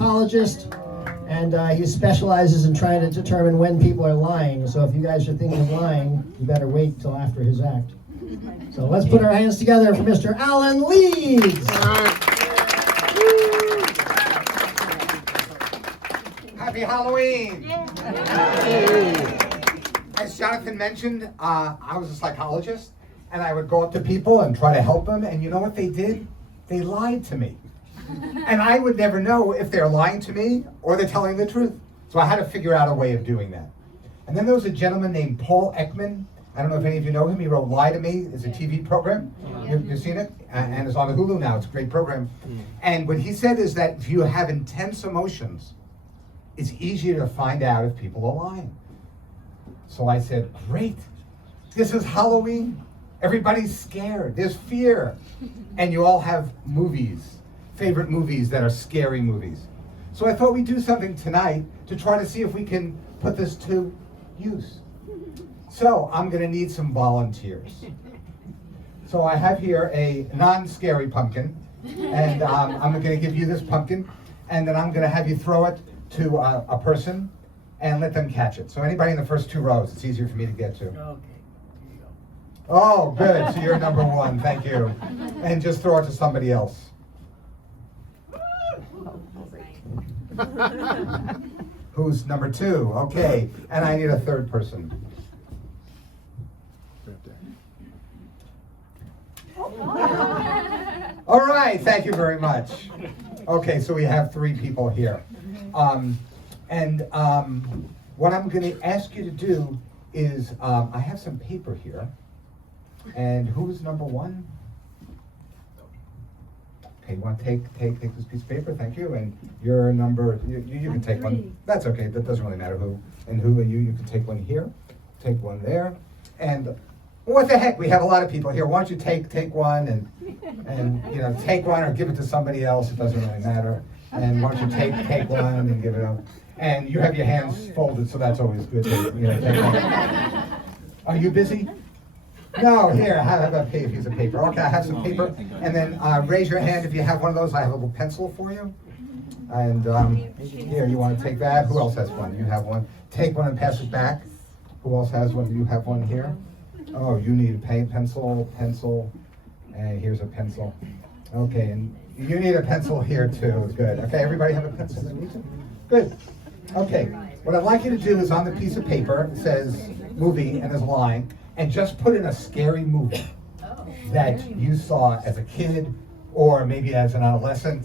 psychologist, and he specializes in trying to determine when people are lying. So if you guys are thinking of lying, you better wait till after his act. So let's put our hands together for Mr. Alan Leeds. Happy Halloween! As Jonathan mentioned, I was a psychologist, and I would go up to people and try to help them, and you know what they did? They lied to me. And I would never know if they're lying to me or they're telling the truth. So I had to figure out a way of doing that. And then there was a gentleman named Paul Ekman. I don't know if any of you know him. He wrote Lie to Me. It's a TV program. You've seen it? And it's on the Hulu now. It's a great program. And what he said is that if you have intense emotions, it's easier to find out if people are lying. So I said, great. This is Halloween. Everybody's scared. There's fear. And you all have movies, favorite movies that are scary movies. So I thought we'd do something tonight to try to see if we can put this to use. So I'm going to need some volunteers. So I have here a non-scary pumpkin, and I'm going to give you this pumpkin, and then I'm going to have you throw it to a person and let them catch it. So anybody in the first two rows, it's easier for me to get to. Okay. Oh, good. So you're number one. Thank you. And just throw it to somebody else. Who's number two? Okay. And I need a third person. All right. Thank you very much. Okay, so we have three people here. What I'm going to ask you to do is, I have some paper here. And who's number one? Okay, you want to take this piece of paper? Thank you. And your number, you can take one. That's okay. That doesn't really matter who. And who are you? You can take one here, take one there. And what the heck? We have a lot of people here. Why don't you take one and take one or give it to somebody else? It doesn't really matter. And why don't you take one and give it up? And you have your hands folded, so that's always good. Take one. Are you busy? No, here, have a piece of paper. Okay, I have some paper. And then raise your hand if you have one of those. I have a little pencil for you. And here, you want to take that? Who else has one? You have one. Take one and pass it back. Who else has one? You have one here? Oh, you need a pencil, and here's a pencil. Okay, and you need a pencil here too. Good. Okay, everybody have a pencil? Good. Okay, what I'd like you to do is on the piece of paper, it says movie and there's a line, and just put in a scary movie that you saw as a kid or maybe as an adolescent.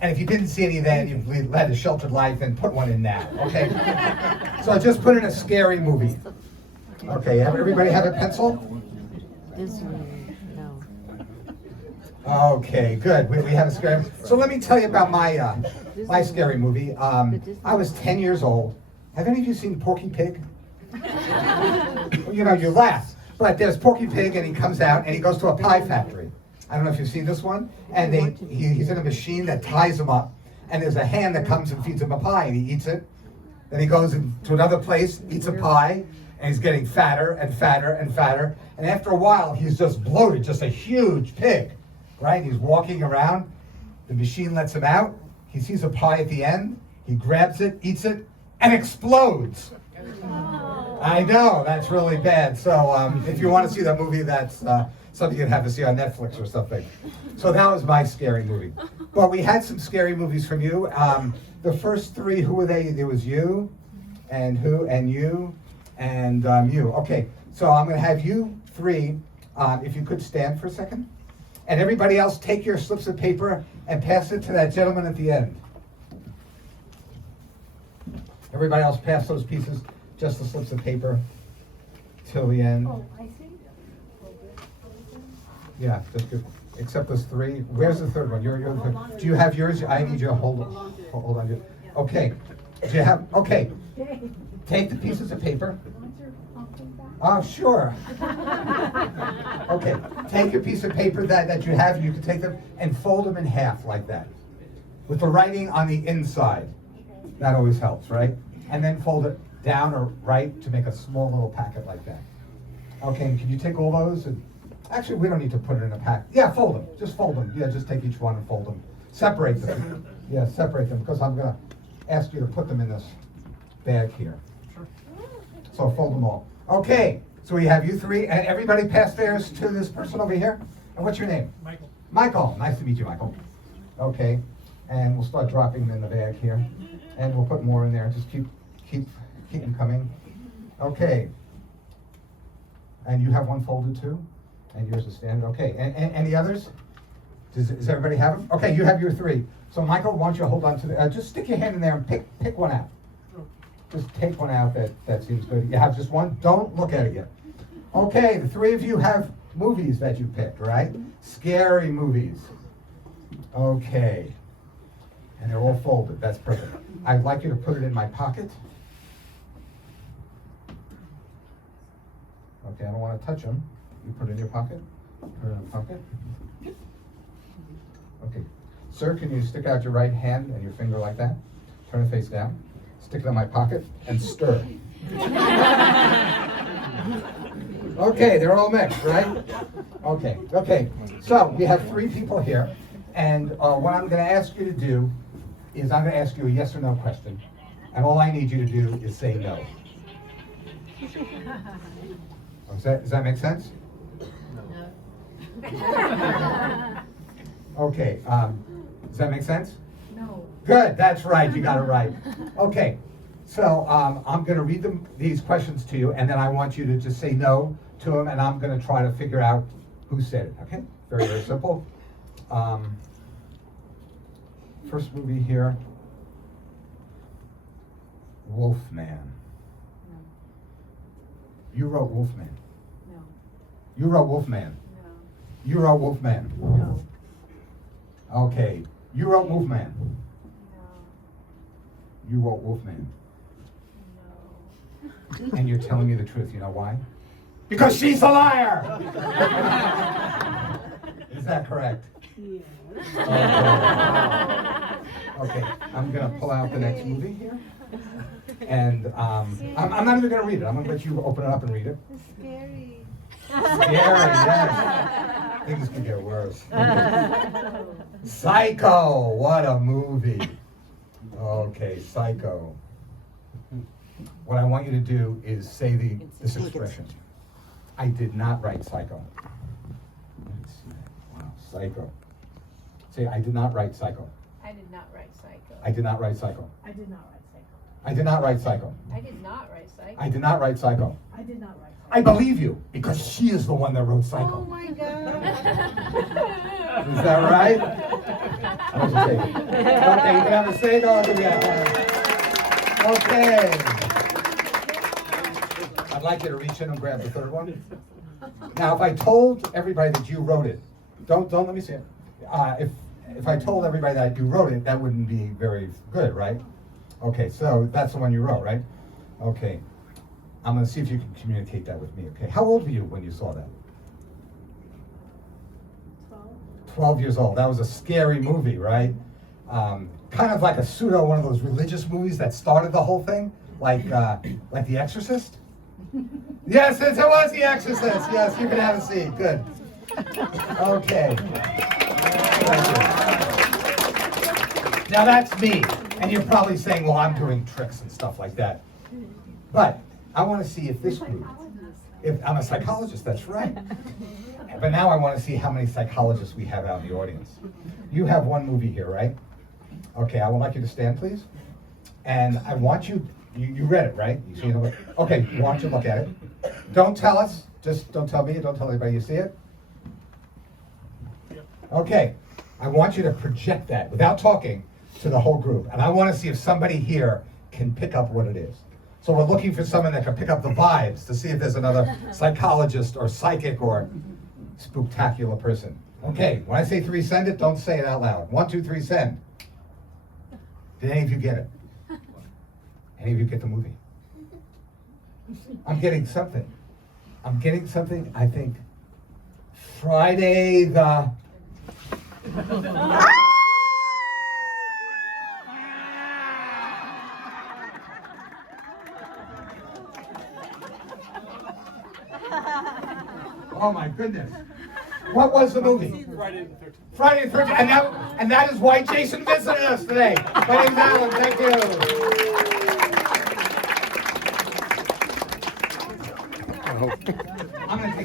And if you didn't see any then, you've led a sheltered life, and put one in now, okay? So just put in a scary movie. Okay, everybody have a pencil? This one, no. Okay, good. We have a scary. So let me tell you about my scary movie. I was 10 years old. Have any of you seen Porky Pig? You know, you laugh. But there's Porky Pig, and he comes out, and he goes to a pie factory. I don't know if you've seen this one. And he's in a machine that ties him up, and there's a hand that comes and feeds him a pie, and he eats it. Then he goes to another place, eats a pie, and he's getting fatter and fatter and fatter. And after a while, he's just bloated, just a huge pig, right? He's walking around. The machine lets him out. He sees a pie at the end. He grabs it, eats it, and explodes. I know, that's really bad. So if you want to see that movie, that's something you'd have to see on Netflix or something. So that was my scary movie. But we had some scary movies from you. The first three, who were they? There was you, and who, and you, and you. Okay, so I'm going to have you three, if you could stand for a second. And everybody else, take your slips of paper and pass it to that gentleman at the end. Everybody else pass those pieces, just the slips of paper, till the end. Oh, I see. Yeah, just good. Except those three. Where's the third one? You're the third. Do you have yours? I need you to hold on. Okay. Do you have? Okay. Take the pieces of paper. Oh, sure. Okay. Take a piece of paper that you have, and you can take them and fold them in half like that, with the writing on the inside. That always helps, right? And then fold it down or right to make a small little packet like that. Okay. And can you take all those and? Actually, we don't need to put it in a pack. Yeah, fold them. Just fold them. Yeah, just take each one and fold them. Separate them. Yeah, separate them, because I'm gonna ask you to put them in this bag here. Sure. So fold them all. Okay, so we have you three, and everybody pass theirs to this person over here. And what's your name? Michael. Michael, nice to meet you, Michael. Okay, and we'll start dropping them in the bag here, and we'll put more in there. Just keep them coming. Okay. And you have one folded too, and yours is standard. Okay, and any others? Does everybody have them? Okay, you have your three. So Michael, why don't you hold on to the, just stick your hand in there and pick one out. Just take one out that seems good. You have just one? Don't look at it yet. Okay, the three of you have movies that you picked, right? Scary movies. Okay. And they're all folded. That's perfect. I'd like you to put it in my pocket. Okay, I don't want to touch them. You put it in your pocket. Put it in the pocket. Okay. Sir, can you stick out your right hand and your finger like that? Turn it face down. Stick it in my pocket and stir. Okay, they're all mixed, right? Okay. So we have three people here, and what I'm going to ask you to do is I'm going to ask you a yes or no question, and all I need you to do is say no. Does that make sense? Okay. Does that make sense? No. Good, that's right, you got it right. Okay, so I'm going to read these questions to you, and then I want you to just say no to them, and I'm going to try to figure out who said it, okay? Very, very simple. First movie here, Wolfman. No. You wrote Wolfman. No. You wrote Wolfman. No. You wrote Wolfman. No. Okay, you wrote Wolfman. No. You wrote Wolfman. No. And you're telling me the truth. You know why? Because she's a liar! Is that correct? Yeah. Okay, I'm going to pull out the next movie here. And I'm not even going to read it. I'm going to let you open it up and read it. It's scary. Scary, yes. Things can get worse. Psycho, what a movie. Okay, Psycho. What I want you to do is say this expression. I did not write Psycho. Let's see. Wow, Psycho. Say, I did not write Psycho. I did not write Psycho. I did not write Psycho. I did not write Psycho. I did not write Psycho. I did not write Psycho. I did not write Psycho. I did not write Psycho. I believe you, because she is the one that wrote Oh Psycho. my god. Is that right? What'd you say? Okay, you can have a say no again. Okay. I'd like you to reach in and grab the third one. Now, if I told everybody that you wrote it, don't let me see it. If I told everybody that you wrote it, that wouldn't be very good, right? Okay, so that's the one you wrote, right? Okay. I'm going to see if you can communicate that with me, okay? How old were you when you saw that? 12 years old. That was a scary movie, right? Kind of like a pseudo one of those religious movies that started the whole thing, like The Exorcist. Yes, it was The Exorcist. Yes, you can have a seat. Good. Okay. Thank you. Now that's me, and you're probably saying, "Well, I'm doing tricks and stuff like that." But I want to see if this group. If I'm a psychologist, that's right. But now I want to see how many psychologists we have out in the audience. You have one movie here, right? Okay, I would like you to stand, please. And I want you read it, right? You see it? Okay, I want you to look at it. Don't tell us, just don't tell me, don't tell anybody you see it. Okay, I want you to project that without talking to the whole group. And I want to see if somebody here can pick up what it is. So we're looking for someone that can pick up the vibes to see if there's another psychologist or psychic or spooktacular person. Okay, when I say 3, send it, don't say it out loud. 1, 2, 3, send. Did any of you get it? Any of you get the movie? I'm getting something. I think. Friday the... Oh my goodness. What was the movie? Friday the 13th. And that is why Jason visited us today. My name's Alan. Thank you. I'm gonna take